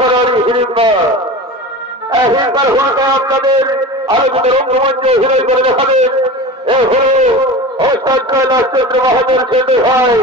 মহারানী হিড়িম্বা হিড়িম্বার ভূমিকা আপনাদের আলোচিত রঙ্গমঞ্চে অভিনয় করে দেখাবেন। এ হল ওস্তাদ কৈলাস চন্দ্র মহাজন ছেলে ভাই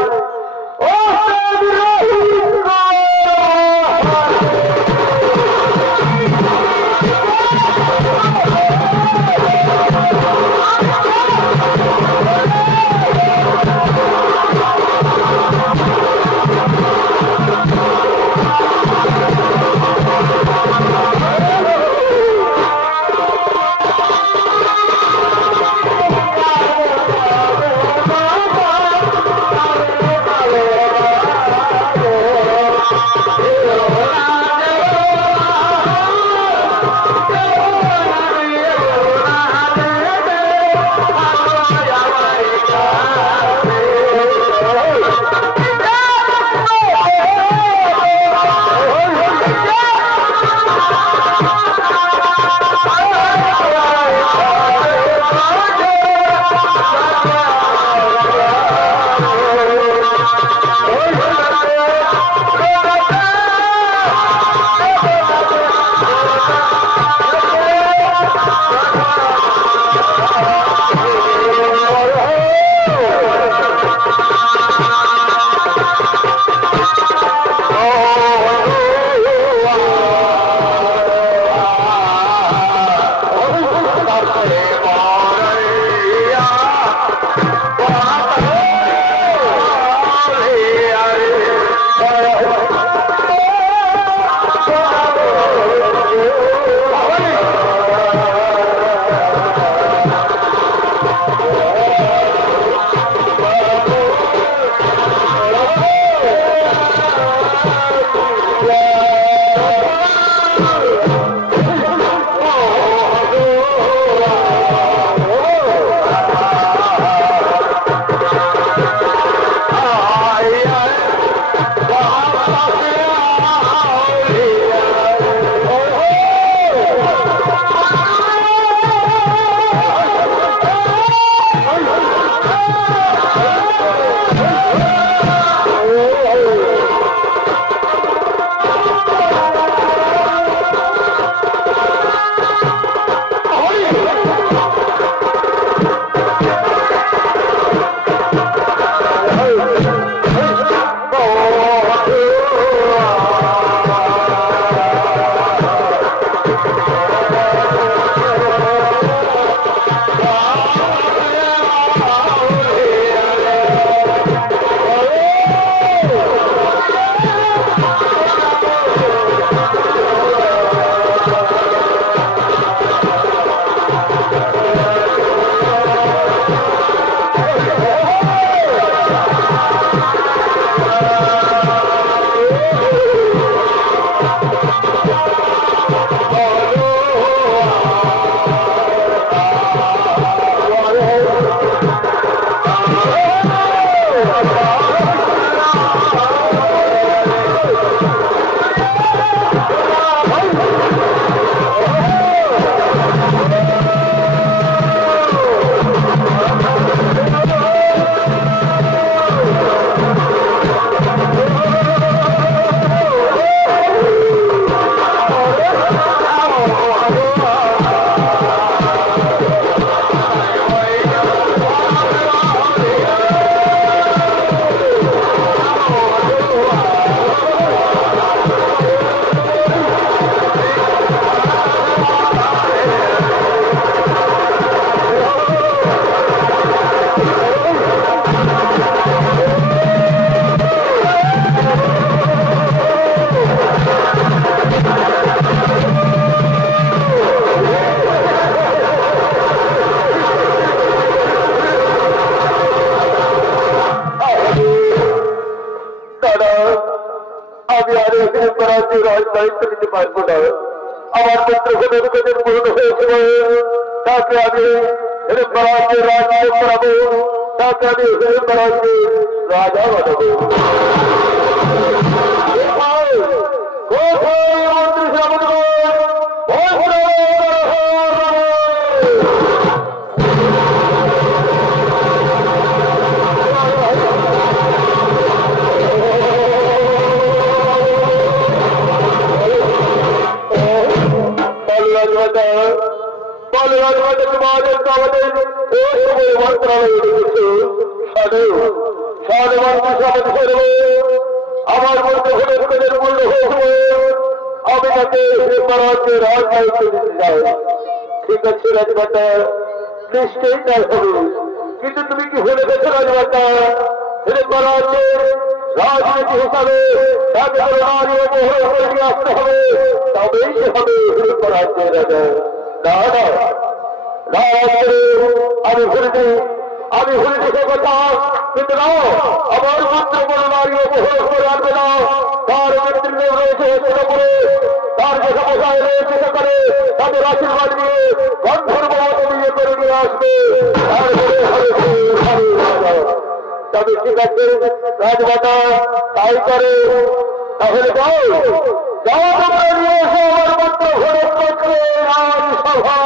দায়িত্ব নিতে পারবো না। আমার পুত্রগণের কাজের পূর্ণ হয়েছে তাকে আমি রাজ্যে রাজ্য করাবো, তাকে আমি রাজ্যে রাজা বানাবো। আমার মধ্যে হলে মূল্য হয়েছে আমি তাকে রাজ্যের রাজনীতি দিতে চাই। ঠিক আছে রাজমাতা, নিশ্চয়ই তাই হবে। কিন্তু তুমি কি ভুলে গেছো রাজমাতা, রাজ্যের রাজনীতি হিসাবে তাকে নারী ও মোহর করে নিয়ে আসতে হবে, তবেই সে হবে রাজ্যের রাজা। না না আমি ভুলিনি, আমি ভুলিনি সে কথা। কিন্তু না, আমার মাত্র কোনো নারী ও মোহর করে আনবে না। তার নেতৃত্বে রয়েছে করে, তার যে সমস্যায় রয়েছে সেখানে তাদের আশীর্বাদ নিয়ে গন্ধর্ব বিয়ে করে নিয়ে আসবে। তবে ঠিক আছে রাজমাতা, তাই করে। তাহলে যাও যাও, তোমরা নিয়ে এসো আমার মাত্র ঘরে করছে রাজসভা।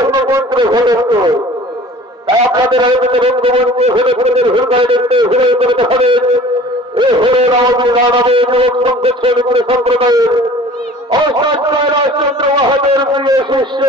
মন্ত্র ঘটন্ত আপনাদের আয়োজিত রঙ্গমঞ্চে ঘুরে ঘুরে ঘুরকায় দেখতে ঘুরে করে দেখাবেন এ হলো রামনারায়ণ যুবক সংঘ ছেলেগুলো সম্প্রদায়ের অসাধ্যায় রাজচন্দ্র মহাদের প্রিয় শিষ্য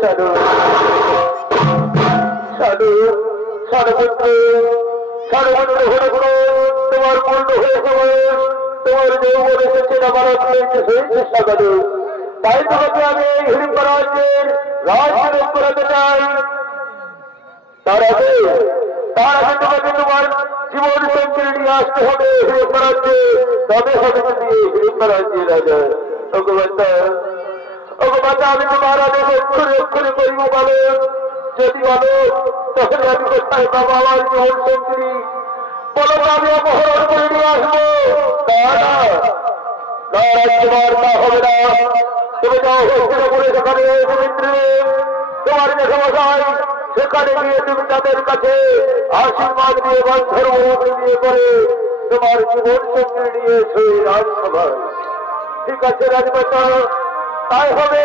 সাধু সাধু সাধুপুত্র সাধুপুত্র হয়ে তোমার পূর্ণ হয়েছে তোমার যৌবন এসেছে আমার সেই চেষ্টা করো তাই তোমাকে আমি এই হিড়িম্বা রাজ্যের রাজধানী করাতে চাই তার আগে তোমাকে তোমার জীবন সঙ্গে নিয়ে আসতে হবে হিড়িম্বা রাজ্যে তবে হবে যদি হিড়িম্বা রাজ্যে রাজা ভগবান আমি তোমার আগে অক্ষরে অক্ষরে করিব বলো যদি বলো তাহলে আমি কোথায় বাবা আমার জীবন সঙ্গী বলো আমি অপহরণ করে নিয়ে আসবো তোমার তা হবে না তুমি যাও হস্তিনাপুরে সেখানে তোমার মেঘমশাই সেখানে গিয়ে তুমি তাদের কাছে আশীর্বাদ দিয়ে বা ধর্মমন্ত্রী দিয়ে করে তোমার জীবন সঙ্গী নিয়ে এসে রাজসভায় ঠিক আছে রাজমাতা তাই হবে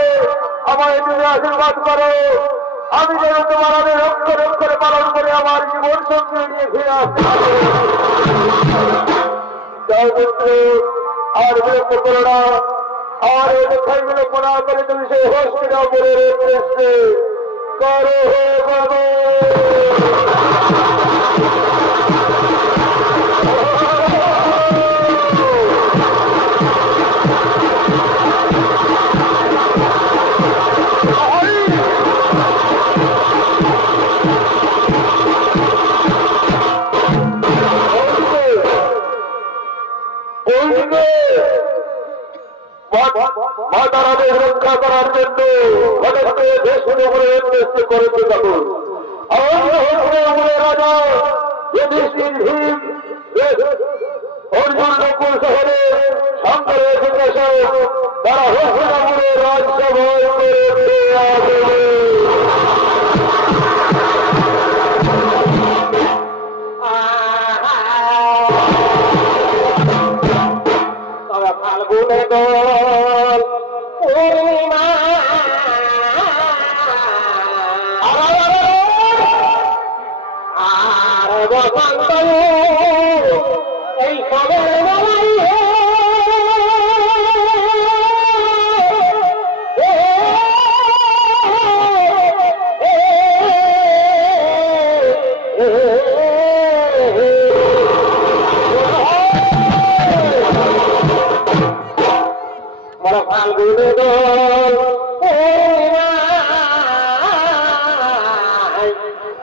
আমায় তুমি আশীর্বাদ করো আমি যেন তোমার আমি অক্ষরে অক্ষরে পালন করে আমার জীবন সঙ্গী নিয়ে ফিরে আসতে যাও পুত্র আর বিলম্ব করো না আর এই কোথায় বিলম্ব না করে তুমি সেই হস্তিনাপুরের উদ্দেশ্যে করো বাবা মাতারাদের রক্ষা করার জন্য ভারতকে দেশ উদ্দেশ্য করেছে তখন রাজা যুধিষ্ঠির ভীম অর্জুন নকুল শহরে শঙ্করের জিজ্ঞাসা তারা হস্তিনাপুরের রাজসভায় করে আসবে ফাল্গুনে দোল পূর্ণিমা আর বসন্ত এই সবের বেলায় ফাল্গুনে দোল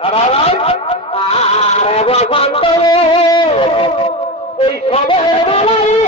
আর বসন্ত এই সবের বেলায়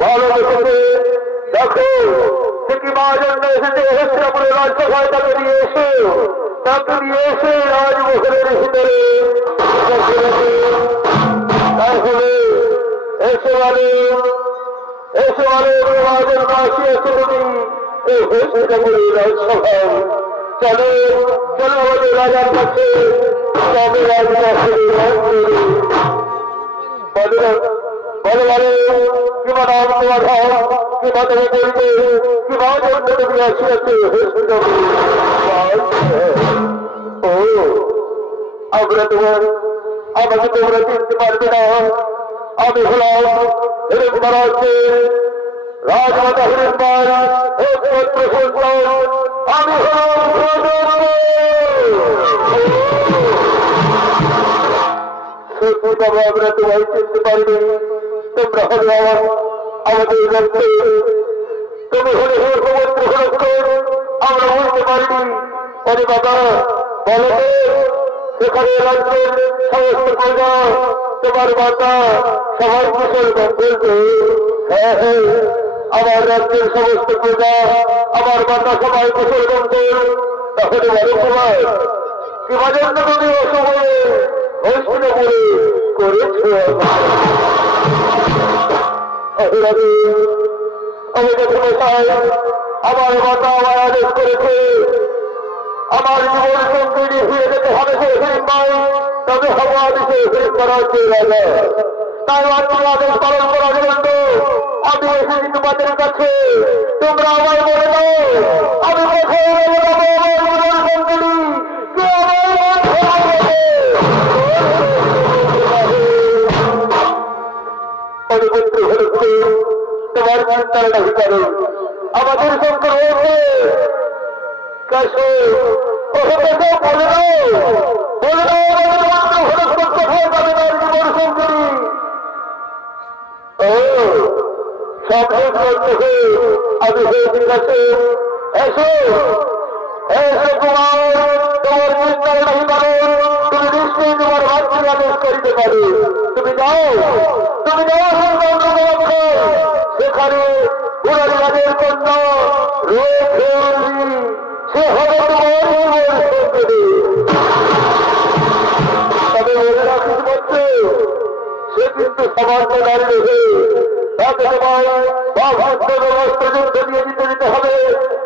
ভালোবেসেছে। দেখো সে কি মা জন্য এসেছে, হস্তিনাপুরের রাজসভায় তাকে নিয়ে এসে রাজমহলের ভিতরে তাহলে এসে রাজের আসিয়াছে তুমি এই হস্তিনাপুরের রাজসভায়। চলো চলো আমাদের রাজার কাছে, তবে বলো বলো কিবা নাম তোমার হয়, কিবা তুমি বলবে, কিবা জন্য তুমি আসিয়াছে ও আমরা তোমার আমাকে তোমরা চিনতে পারবে না। আমি হলাম রাজমাতা হিরণময় একমাত্র সন্তান। আমি হলাম সত্যি আমরা তোমায় চিনতে পারিনি। তোমরা হলে আমাদের লক্ষ্য, তুমি হলে সমুদ্র সুরক্ষণ, আমরা বুঝতে পারিনি। অরে বাবা বলো সেখানে রাজ্যের সমস্ত প্রজা তোমার মাতা সবাই মুসলমান বলবে। হ্যাঁ হ্যাঁ আমার রাজ্যের সমস্ত প্রজা আমার মাতা সবাই মুসলমান বল। তাহলে বলো তোমার কিবা জন্য তুমি অসময়ে হস্তিনাপুরে করেছ। আমাকে তুমি চাই আমার মাতা আমার আদেশ করেছে আমার জীবন সঙ্গী হয়ে যেতে হবে সে হিরণময়, তবে হবো আদেশে হিরণময় রাজা। তাই আপনার আদেশ পালন করার জন্য আমি এসেছি তোমাদের কাছে। তোমরা আমার বলে দাও আমি কোথায় আমার জীবন সঙ্গী তোমার চিন্তার নাকি করো। আমাদের সংকট হয়েছে কাশো বলে আমি হয়েছি কাছে এসো এসো তোমার তোমার চিন্তার নাকি করো। তুমি নিশ্চয়ই তোমার ভাতৃ আদেশ করিতে পারো। তুমি যাও সেখানে বুড়ারিয়াদের কন্যা সে হবে তোমার তবে মনে রাখিস বলছে সে কিন্তু সামান্য নারী রেখে তাকে তোমার অস্ত্র যুদ্ধ দিয়ে দিতে হবে।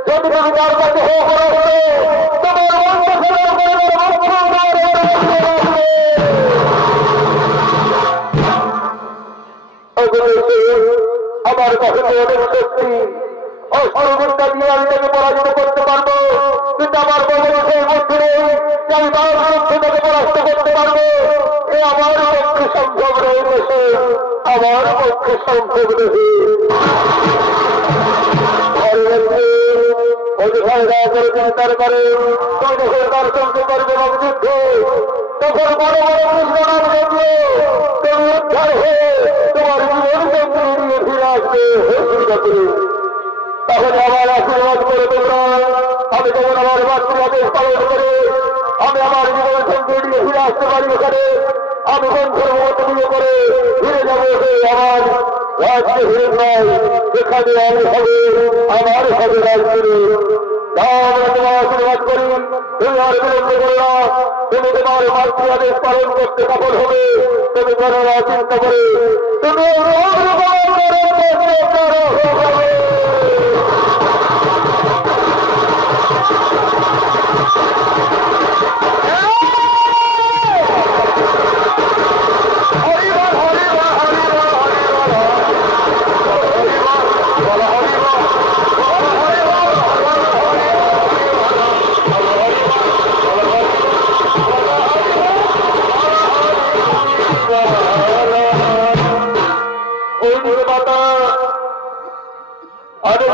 যদি তুমি তার কাছে আমার কাছে অনেক শক্তি অস্ত্রবিদ্যা দিয়ে আমি তাকে পরাজিত করতে পারবো, কিন্তু আমার বদলে সেই মধ্যে নেই যে আমি তার বিরুদ্ধে তাকে পরাস্ত করতে পারবো। এ আমার পক্ষে সম্ভব রয়েছে, আমার পক্ষে সম্ভব রয়েছে। চিন্তার করে তার সঙ্গে করবে যুদ্ধ, তখন বড় বড় কৃষ্ণনাথ দেখবে তুমি উদ্ধার হয়ে তোমার জীবন সঙ্গে নিয়ে ফিরে আসবে। তাহলে আমার আশীর্বাদ করে তোমরা আমি যেমন আমার মাতৃভাবেশ পালন করে আমি আমার জীবন সঙ্গে নিয়ে ফিরে আসতে পারি। ওখানে আমি বন্ধুর মতো বিয়ে করে ফিরে যাবো আমার রাজ্যে হিরণময়, সেখানে আমি হবে আমার হবে রাজ্যে। আমরা তোমার আশীর্বাদ করি, তুমি আর বিলম্ব করো না। তুমি তোমার মাতৃভাবেশ পালন করতে সফল হবে। তুমি করো না চিন্তা করে, তুমি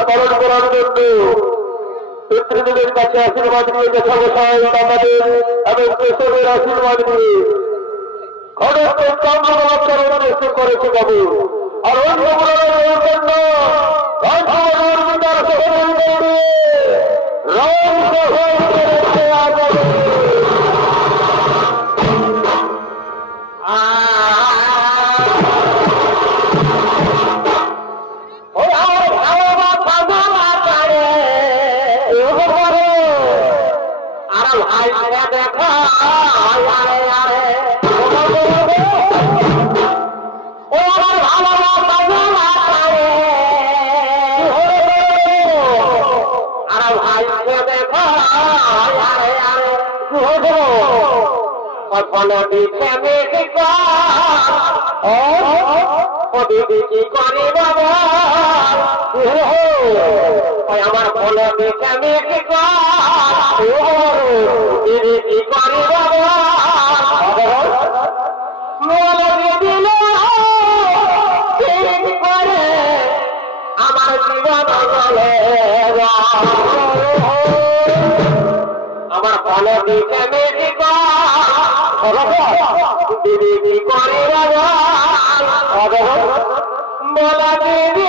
পালন করার জন্য পিতৃদের কাছে আশীর্বাদ নিয়ে যথাবসায় আমাদের এবং কেশবের আশীর্বাদ নিয়ে ঘরের কামনার উদ্দেশ্য করেছে বাবু। আর অন্য আমার ফলে দেখে কি করে বাবা আমার জীবন আমার ফলে দেখে কি করে বাবা বলা দিদি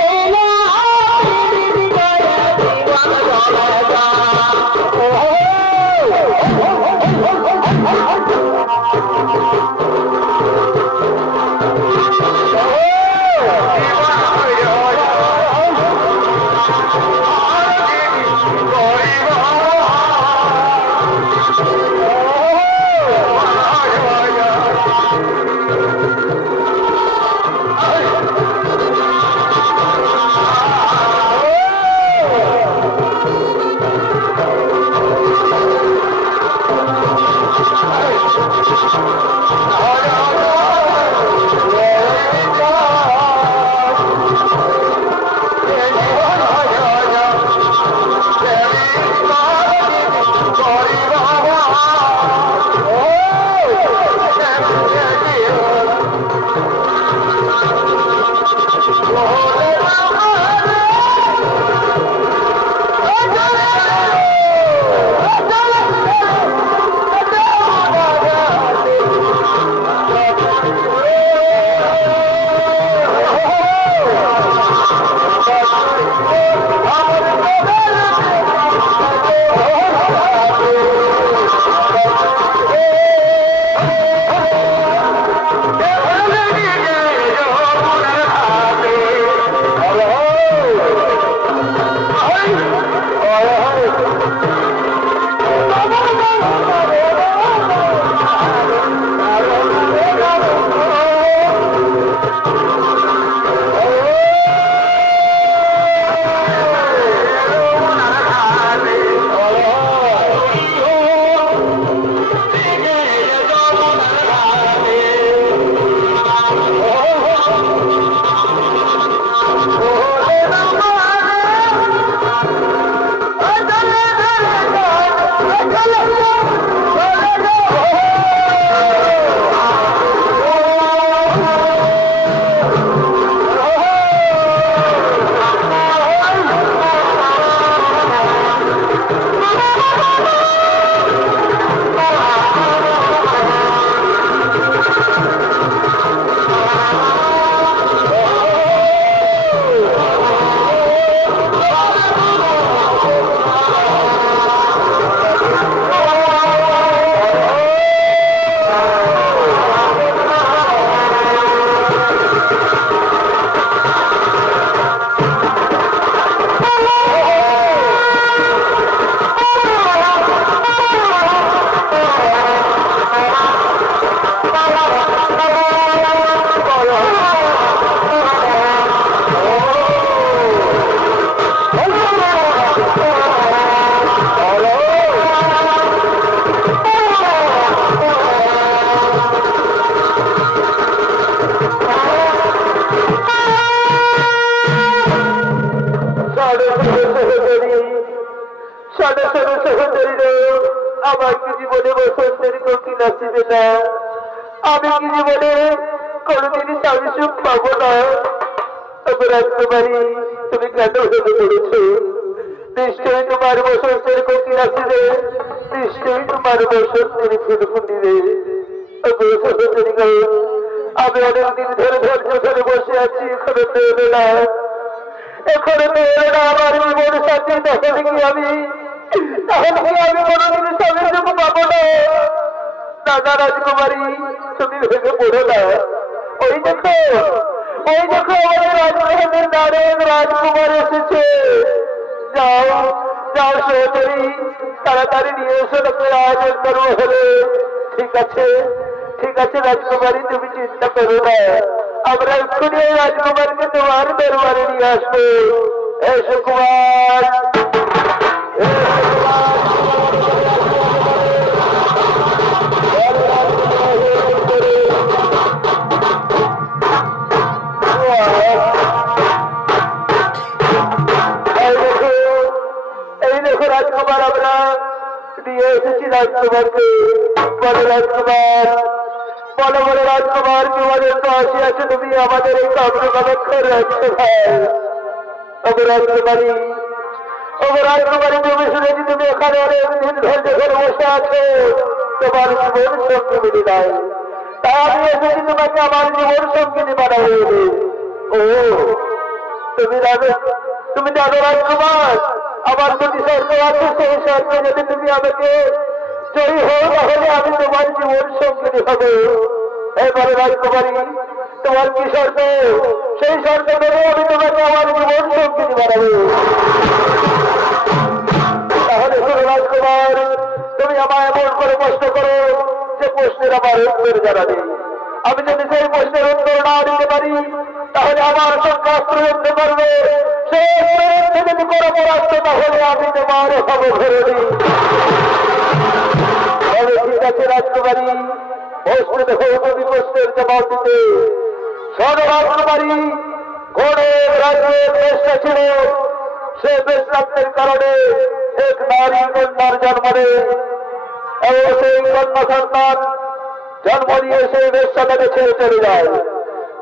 যাও সহচরী, তাড়াতাড়ি নিয়ে এসো, লোকের আয়োজন করবো হলে। ঠিক আছে রাজকুমারী, তুমি চিন্তা করো না, আমরা এক্ষুনি রাজকুমারকে তোমার দরবারে নিয়ে আসবো। এসো কুমার, এই দেখো রাজকুমার, আমরা নিয়ে এসেছি রাজকুমারকে। বলো রাজকুমার, বলো রাজকুমার, তোমাদের তো আসি আছে, তুমি আমাদের এই কামনা কামাক্ষর রাজকুমার। রাজকুমারী, তুমি শুনেছি তুমি এখানে অনেকদিন ধরে যখন বসে আছো, তোমার জীবন সঙ্গিনী নাই, তাই আমি এসেছি তোমাকে আমার জীবন সঙ্গিনী বানাবো। ও তুমি জানো রাজকুমার, আমার প্রতি শর্ত আছে, সেই শর্তে যদি তুমি আমাকে জয়ী হও তাহলে আমি তোমার জীবন সঙ্গিনী হবো। এবারে রাজকুমারী, তোমার কি শর্ত? সেই শর্ত মেনে আমি তোমাকে আমার জীবন সঙ্গিনী বানাবো। তাহলে শোনো রাজকুমার, তুমি আমায় এমন করে প্রশ্ন করো যে প্রশ্নের আমার উত্তর জানা নেই। আমি যদি সেই প্রশ্নের উত্তর না দিতে পারি তাহলে আমার সঙ্গে অস্ত্রযুদ্ধ করবে, সেই যদি কোনো পরাস্ত তাহলে আমি তোমার হব ঘরে। ঠিক আছে রাজকুমারী, প্রশ্ন দেখো, তুমি প্রশ্নের জবাব দিতে। শোনো রাজকুমারী, ঘোড়ের রাজ্যে বেশটা ছিল, সে বেশরাত্রের কারণে এক নারী কন্যার জন্ম নেয় এবং সেই কন্যা সন্তান জন্ম নিয়ে সেই বেশ্যাটাকে ছেড়ে চলে যায়।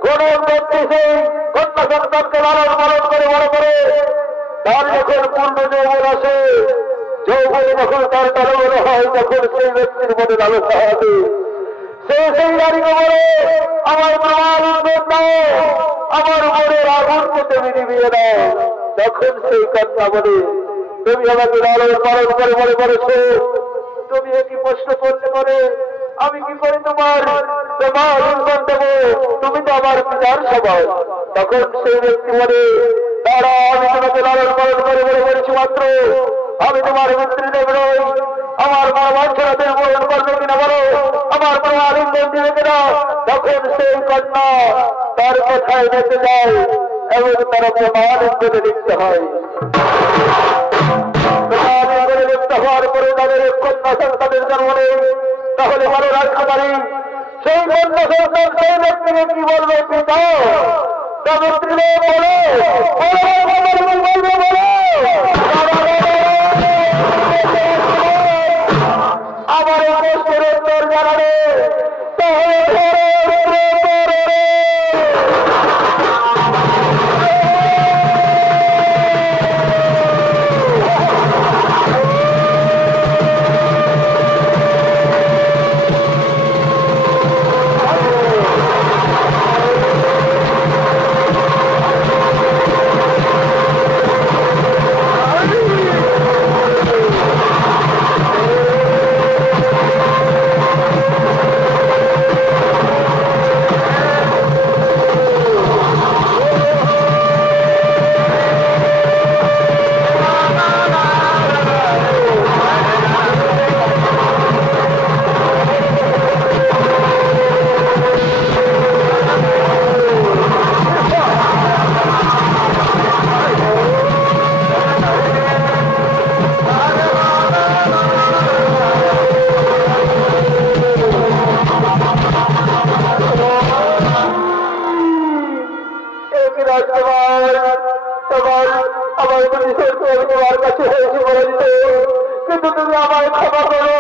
ঘোড়ের ব্যক্তি সেই কন্যা সন্তানকে লালন পালন করে বড় করে, তার যখন পূর্ণ যৌবন আসে, যৌবনে যখন তার টালবল হয়, তখন সেই ব্যক্তির মনে লালসা হবে। সে সেই নারীকে বলে, আমার প্রমাণ দাও, আমার মনের আগুনকে তুমি নিভিয়ে দাও। তখন সেই কন্যা বলে, তুমি আমাকে লালন পালন করে বলে করেছো, তুমি একই প্রশ্ন করতে পারে আমি কি করে তোমার ইনকাম দেবো, তুমি তো আমার পিতার সবাই। তখন সেই ব্যক্তি বলে, তারা আমি তোমাকে লালন পালন করে বলে বলেছি মাত্র, আমি তোমার পিতৃদেব নই, আমার মা বাঞ্ছনাদের পূরণ করবে কিনা বলো, আমার কোনো আলিঙ্গন দিবে কিনা। তখন সেই কন্যা তার কথায় যেতে যায় এবং তারা প্রমাণিঙ্গনে লিখতে হয়। প্রমাণিঙ্গনে লিখতে হওয়ার পরে তাদের কন্যা সন্তানের জন্ম নেই। তাহলে বলো রাজকুমারী, সেই কন্যা সন্তান সেই ব্যক্তিকে কি বলবে? পিতা পিতৃদেব বলো, আমার প্রশ্নের উত্তর জানাবে। কিন্তু তুমি আমায় ক্ষমা করো,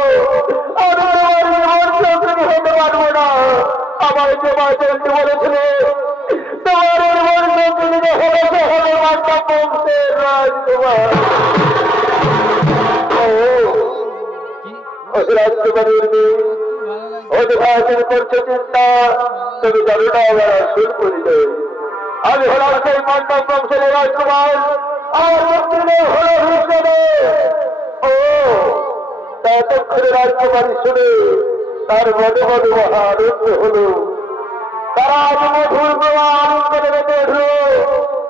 আমি আমার জীবন সঙ্গী হতে পারবো না। আমার যে মাঝে বলেছিলে তোমার জীবন সঙ্গী হয়েছে হবে মাতা বংশের রাজকুমার। রাজকুমারীর অধিকার করছে চিন্তা, তুমি জানো না আমার আসল পরিচয়। আমি হলাম সেই মাতা বংশের রাজকুমার, আমার মন্ত্রী হল হিসেবে। ও ততক্ষণে রাজকুমারী শুনে তার মনে মনে মহা আনন্দ হল। তারা আজ মধুর আনন্দে মেতে উঠল।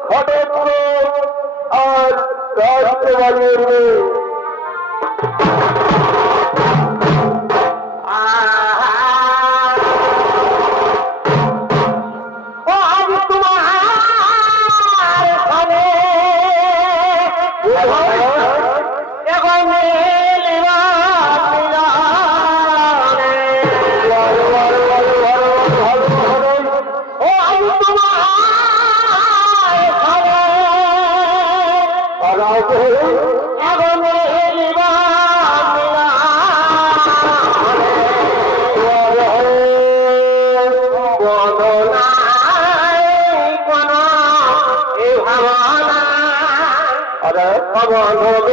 ঘটে আর রাজকুমারীর সমস্ত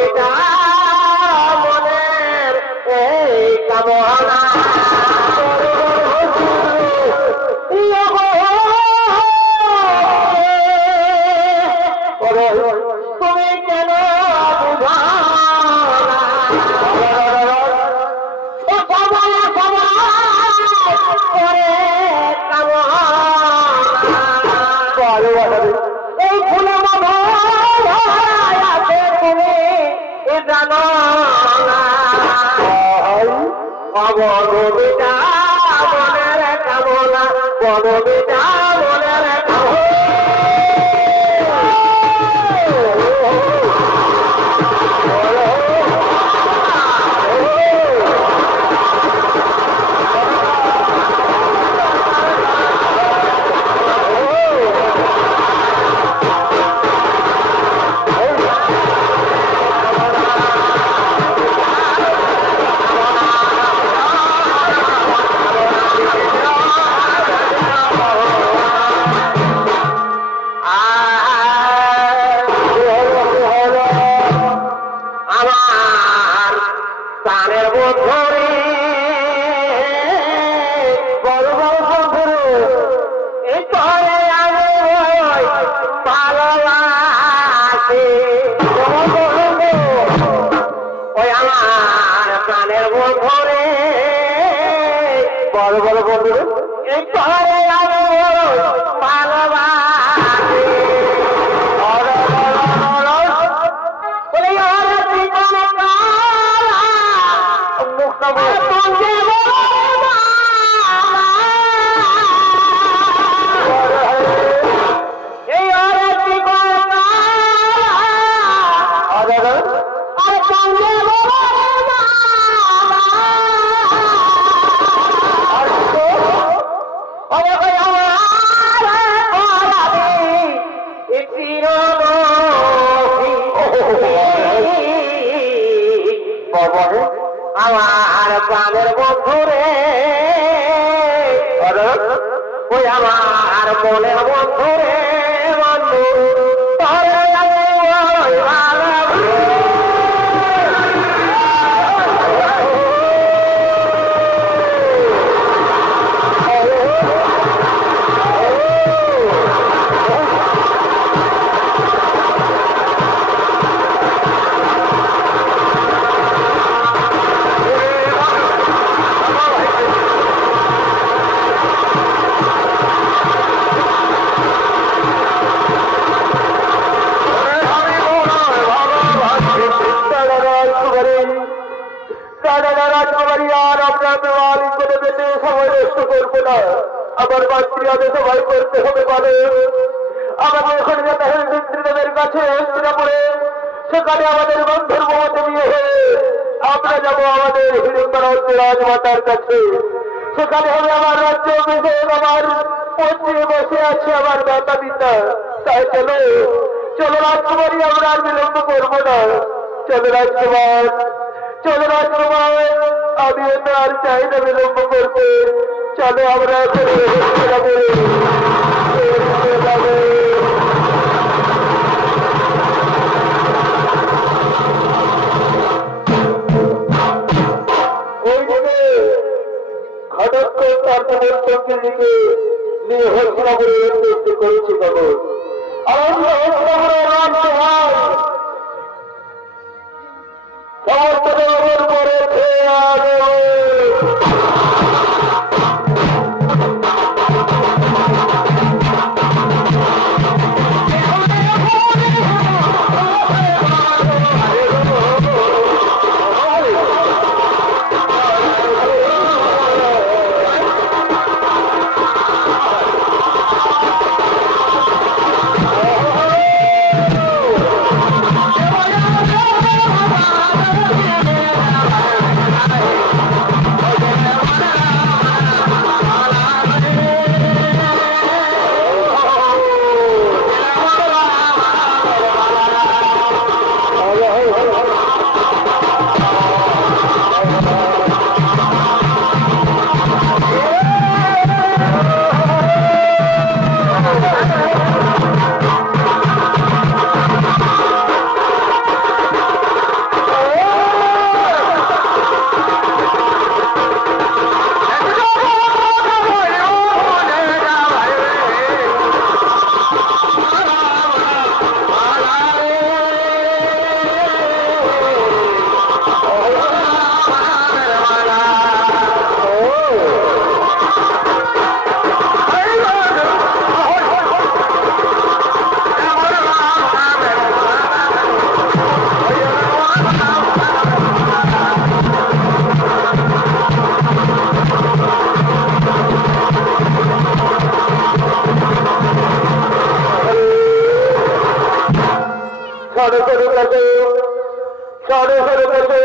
সাড়ে ষোলো কাছে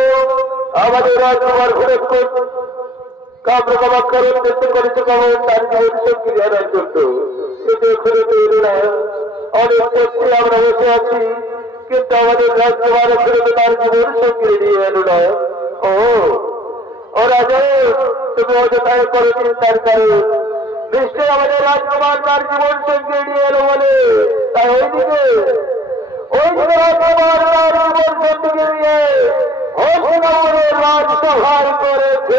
আমাদের রাজকুমার ঘুরে কামরকামা করে দেখতে করেছে কেমন তার জীবন সঙ্গী হারার জন্য কিন্তু ঘুরে তৈরি না অনেক সত্যি আমরা বসে আছি কিন্তু আমাদের রাজকুমার ঘুরে তার জীবন সঙ্গী নিয়ে এলো না ও রাজা তুমি অযথায় করে চিন্তার কারণ নিশ্চয় আমাদের রাজকুমার তার জীবন সঙ্গী নিয়ে এলো বলে তাই ওইদিকে রাজকুমার তার জীবন সঙ্গী নিয়ে হরিনামের রাজসভায় করেছে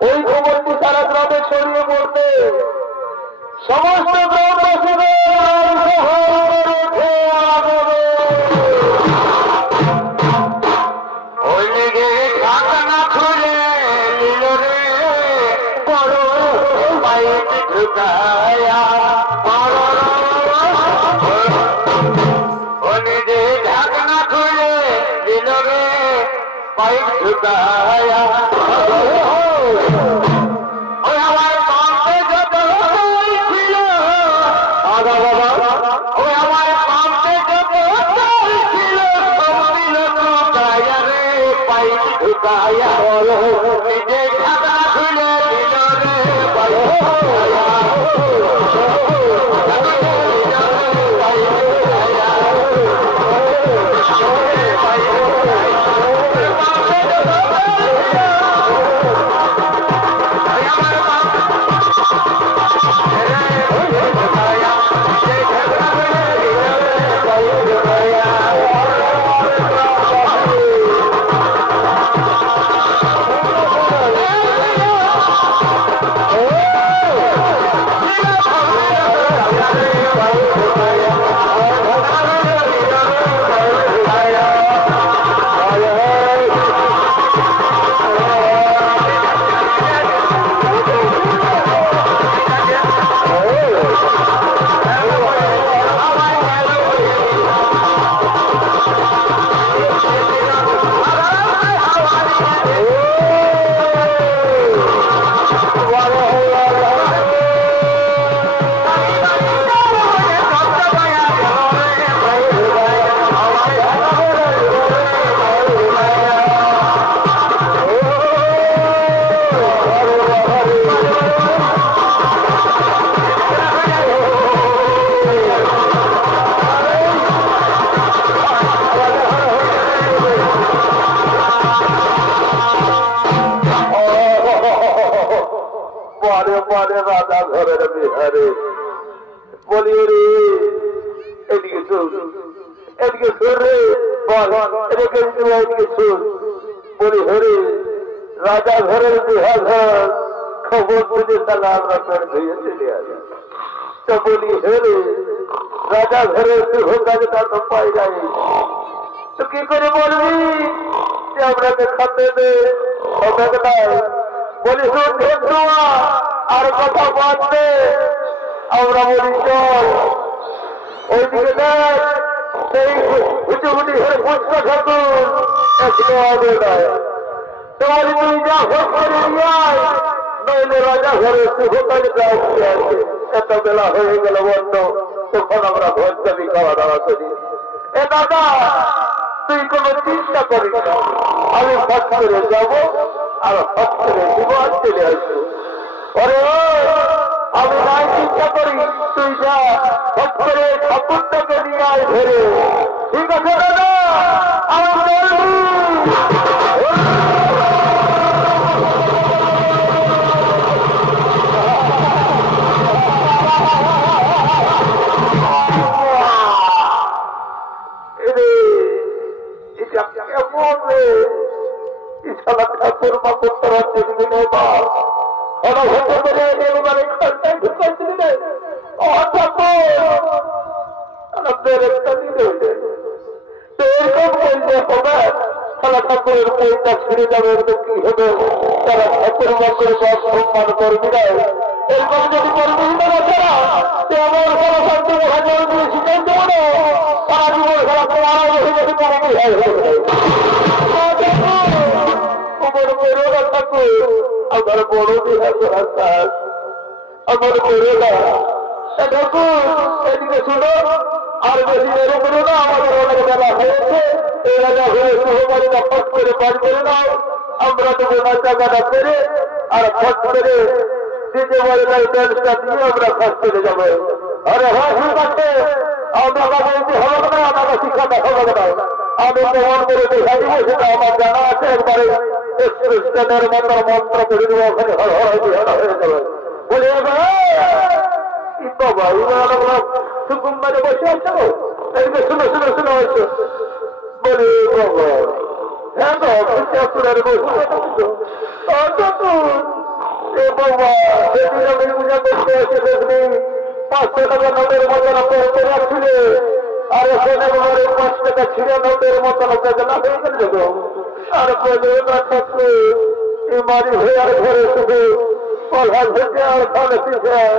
ওই খবরটি সারা গ্রামে ছড়িয়ে পড়তে সমস্ত গ্রামবাসীদের পাইপ ঢুকায়া বারে বারে রাজা ঘরের বিহারে বলি রে এদিকে শুন এদিকে শুন রে বল এদিকে এদিকে শুন বলি হরে রাজা ঘরের বিহার খবর বুঝে তাহলে আমরা পেট ধুয়ে চলে আসি তো বলি হরে রাজা ঘরের শুভ কাজটা তো পাই যাই তো কি করে বলবি যে আপনাকে খাতে দে বলি শুন আর কথা বাদ দে আমরা বলি চল ওইদিকে দেখ সেই হুচুহুটি হয়ে ফুচকা ঠাকুর এখনো আগে দেয় তো বলি তুই যা ভোট করে নিয়ে আয় নইলে রাজা ঘরে শুভ কাজটা আসতে আছে এত বেলা হয়ে গেল বন্ধ তখন আমরা ভোট দাবি খাওয়া দাওয়া করি এ দাদা তুই কোনো চিন্তা করিস না আমি হট করে যাবো আর হট করে দিব আর চলে আসবো আরে আমি নাই চিন্তা করি তুই যা হট করে ঠাকুরটাকে নিয়ে আয় ধরে ঠিক আছে দাদা আমি ঠাকুর মাকুর তোরা চিনবি না বা অনঘট করে এবারে খরচায় ঢুকাইছিলি রে ও ঠাকুর আমাদের একটা দিলে তো এরকম বললে হবে তাহলে ঠাকুরের পয়সা ছিঁড়ে যাবে তো কি হবে তারা ঠাকুর মাকুর সব সম্মান করবি না এরকম যদি করবি না তারা তো আমার কোনো শান্তি হাজার দিয়ে শিখাই দেবো না তারা জীবন খারাপ তোমার হয়ে যাবে তোমার আমার বড় বিহার আমার বড় ঠাকুর এদিকে শুনো আর বেশি দেরি করো না আমাদের অনেক বেলা হয়েছে এই রাজা হয়ে সহকারীরা ফট করে পার করে নাও আমরা তো ওনার টাকাটা পেরে আর ফট করে দিতে পারি না ড্যান্সটা দিয়ে আমরা ফাঁস করে যাবো আরে হ্যাঁ ঠিক আছে আমরা বলতে হবে না আমাকে শিক্ষাটা হবে না আমি প্রমাণ করে দেখাই দিব সেটা আমার জানা আছে একবারে খ্রিস্টানের মন্ত্র করে দেবো ওখানে হয়ে যাবে বলে বাবা সুকুম্বারে বসে আছো এদিকে শুনো শুনো শুনো হয়েছে বলে বাবা হ্যাঁ তো ঠাকুরের বসে বাবা সেদিন আমি পূজা করতে এসে দেখলি 500 টাকা নোটের মতন পড়তে রাখছিলে আর ওখানে ঘরে 5 টাকা ছিঁড়ে নোটের মতন বেদনা হয়ে গেল আর বলে না ঠাকুর এই মারি হয়ে আর ঘরে শুধু পড়া ভেজে আর খালাসি যায়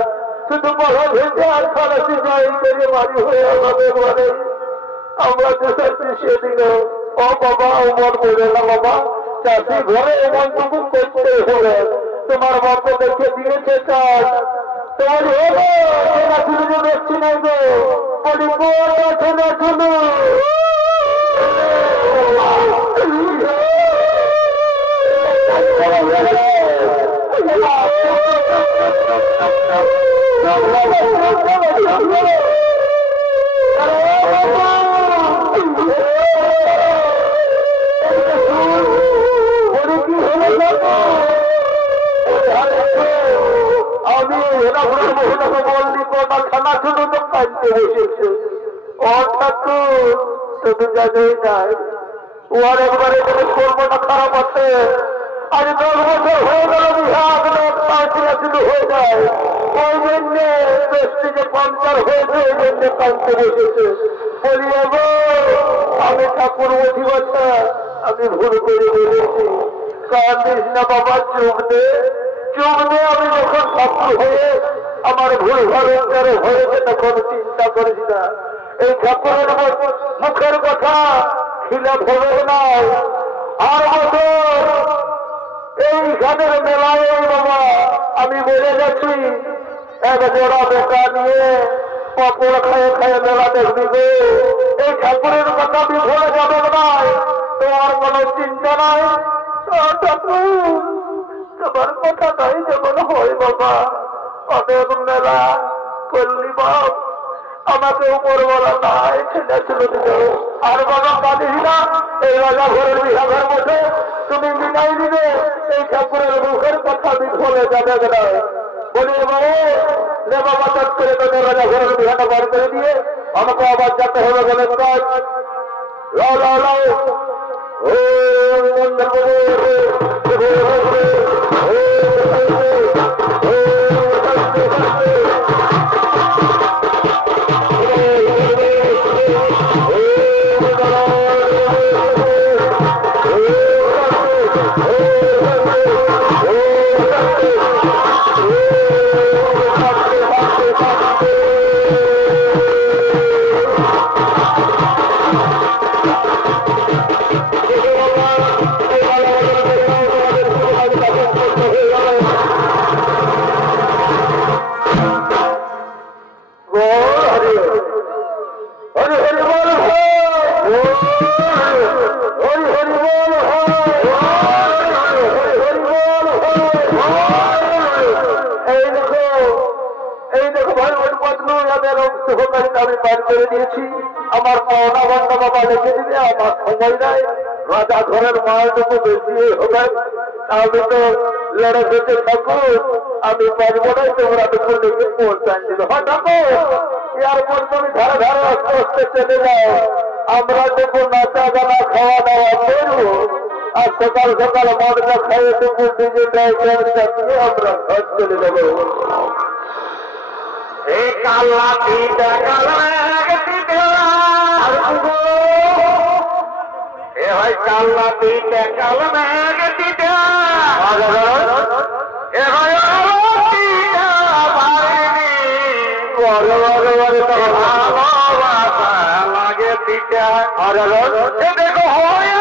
শুধু পড়া ভেজে আর খালাসি যায় করে মারি হয়ে আমাদের ঘরে আমরা দেশাচ্ছি সেদিন ও বাবা ওমর বলে না বাবা চাষি ঘরে এমনটুকু করতে হবে তোমার বাবা দেখে দিয়েছে কাজ তোমার হলো শুধু দেখছি না গো বলি শোনো শোনো আমি হেরাঘুরের মহিলাকে বললি কটা খানা শুধু তো কাঁদতে বসেছে ও ঠাকুর শুধু জানেই নাই ওর একবারে কর্মটা খারাপ আছে আজ 10 বছর হয়ে গেল বিহার শুধু হয়ে যায় ওই জন্য বেশি যে পাঞ্চার হয়েছে ওই জন্য কাঁদতে বসেছে বলি আমি ঠাকুর বসি বছর আমি ভুল করে বলেছি কাঁদিস না বাবা চুপ দে আমি যখন ঠাকুর হয়ে আমার ভুল ভয়ঙ্কর হয়েছে তখন চিন্তা করেছি না এই ঠাকুরের মুখের কথা খিলাফ হবে না আর বছর এই গানের মেলায় বাবা আমি বলে গেছি এক জোড়া বোকা নিয়ে পাপড় খায়ে খায়ে মেলা দেখবি গো এই ঠাকুরের কথা আমি ভুলে যাবে না তোমার কোনো চিন্তা নাই তোমার কথা নাই যেমন হয় বাবা অনেক মেলা করলি বাপ আমাকে উপরওয়ালা নাই ছেলে ছিল দিল আর বাবা কাঁদিস না এই রাজা ঘরের বিহাঘের মধ্যে তুমি বিদায় দিবে এই ঠাকুরের মুখের কথা আমি ভুলে যাবে না বলি বাবু লে বাবা চট করে তোদের রাজা ঘরের বিহাটা বার করে দিয়ে আমাকে আবার যেতে হবে বলে লাও লাও লাও ও মন্দির আমি পার করে দিয়েছি আমার পাওনা বান্ধব বাবা লিখে দিবে আমার সময় নাই রাজা ঘরের মালটুকু বেশি হবে আমি তো লড়ে বেঁচে থাকো আমি পারবো না তোমরা টুকু লিখে পৌঁছান দিল হঠাৎ এয়ারপোর্ট তুমি ধারে ধারে আস্তে আস্তে চলে যাও আমরা টুকু নাচা গানা খাওয়া দাওয়া করবো আর সকাল সকাল মদটা খাইয়ে টুকু ডিজে চাপিয়ে আমরা ঘর চলে যাবো কালা পিঠা কালা এ ভাই কালা পিঠা কালা পিঠা এ ভাই লাগে পিঠা দেখো হয়ে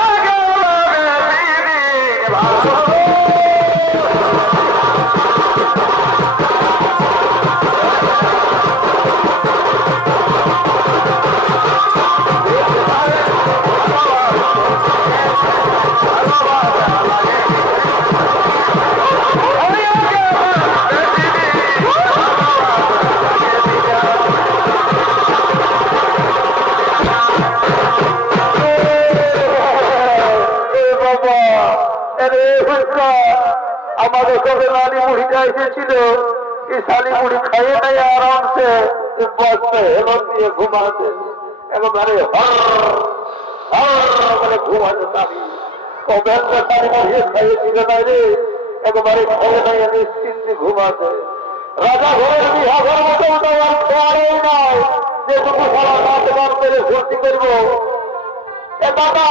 আমাদের সবে লালি মুড়িটা এসেছিল এই শালি মুড়ি খাইয়ে নাই আরামসে বসতে হেলন দিয়ে ঘুমাতে একেবারে মানে ঘুমাতে শালি কবে একটা শালি মুড়িয়ে খাইয়েছিল নাই রে একেবারে খেয়ে নাই নিশ্চিন্তে ঘুমাতে রাজা ঘরের বিহা ঘর মতো ওটা আর খেয়ালই নাই যেটুকু সারা রাত বার করে ভর্তি করবো এ বাবা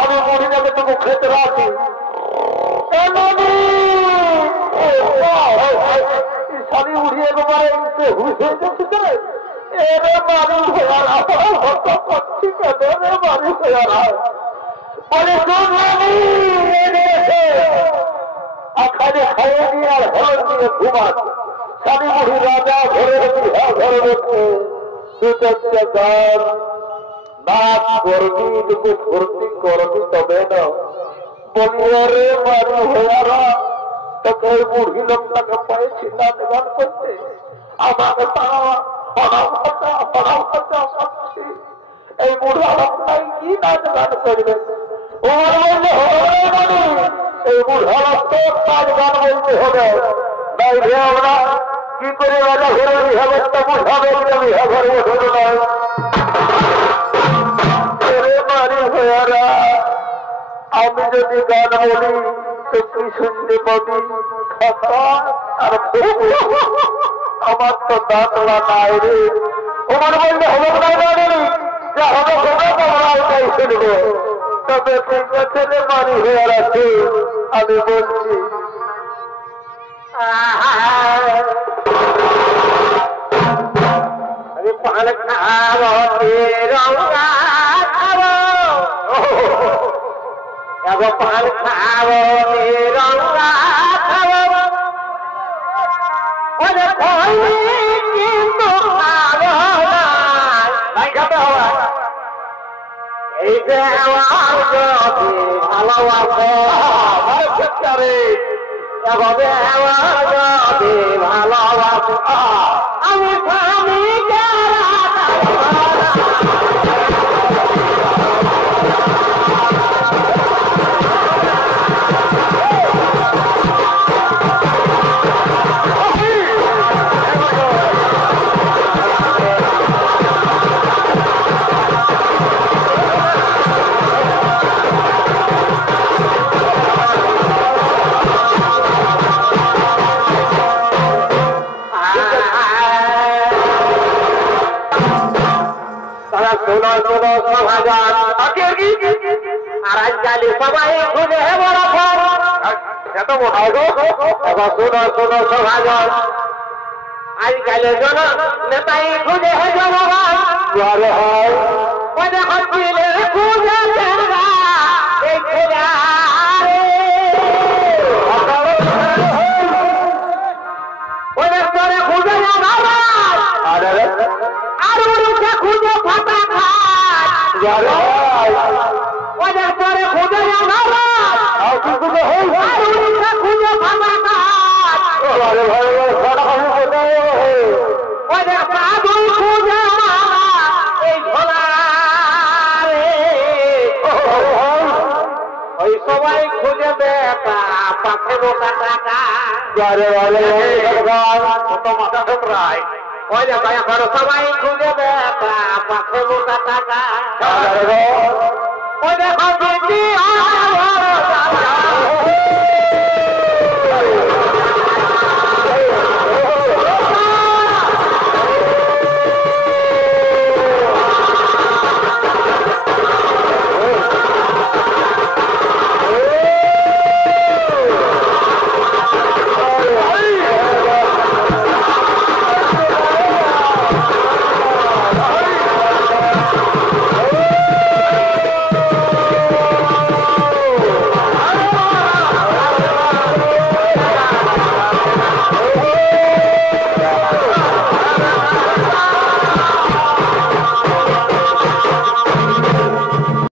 আমি মুড়িটাকে টুকু খেতে রাখি শাড়ি উড়িয়ে একেবারে হুসে যাচ্ছে এরে মানুষ করছি কেন মানুষ আখানে খাইয়ে নিয়ে আর ঘর দিয়ে ঘুমাচ্ছে শাড়ি মুড়ি রাজা ঘরের ঘরে বসছে দু চারটে গান নাচ করবি দুটো ফুর্তি করবি তবে না বলিয়ারে মারি হইয়ারা তোকে বুড়ি লোকটাকে পাইছি নাচ গান করতে আমাকে পাচ্ছি এই বুড়া লোকটাই কি নাচ গান করবে ওর বললে হবে এই বুড়া লোক তো নাচ গান বলতে হবে নাই রে আমরা কি করে রাজা ঘরে বিহাবস্তা বুঝাবে বিহা ঘরে বসে নয় মারি হইয়ারা আমি যদি গান বলি তো কি শুনতে পাবি আর আমার তো দাঁতলা নাই রে ওমান বললে হলো না যা হবে তোমরা ওটাই শুনবো তবে ঠিক আছে রে মারি হইয়ার আছে আমি বলছি আমি পান খাবো রঙা খাবো পান খাবো রঙা খাবো কিন্তু এই যে ভালোবাসে ভালোবাসে আমি স্বামী শোনো শোনো সভাগান আর আজকালি সবাই খুঁজে বড় ফল এত বড় এবার শোনো শোনো সভাগান আজকালের জন নেতাই খুঁজে জনগণ হয় ওই দেখো খুঁজে এই খুঁজে ওদের পরে খুঁজে আর উড়ে খুঁজে ফাটা খায় ওদের পরে খুঁজে আর উড়ে খুঁজে ফাটা খায় ওদের সাধু খুঁজে এই ভোলা ওই সবাই খুঁজে বেটা পাখে মোটা টাকা মাথা ঠোকরায় ওই দেখা এখন সবাই খুঁজে বেটা পাখে মোটা টাকা ওই দেখো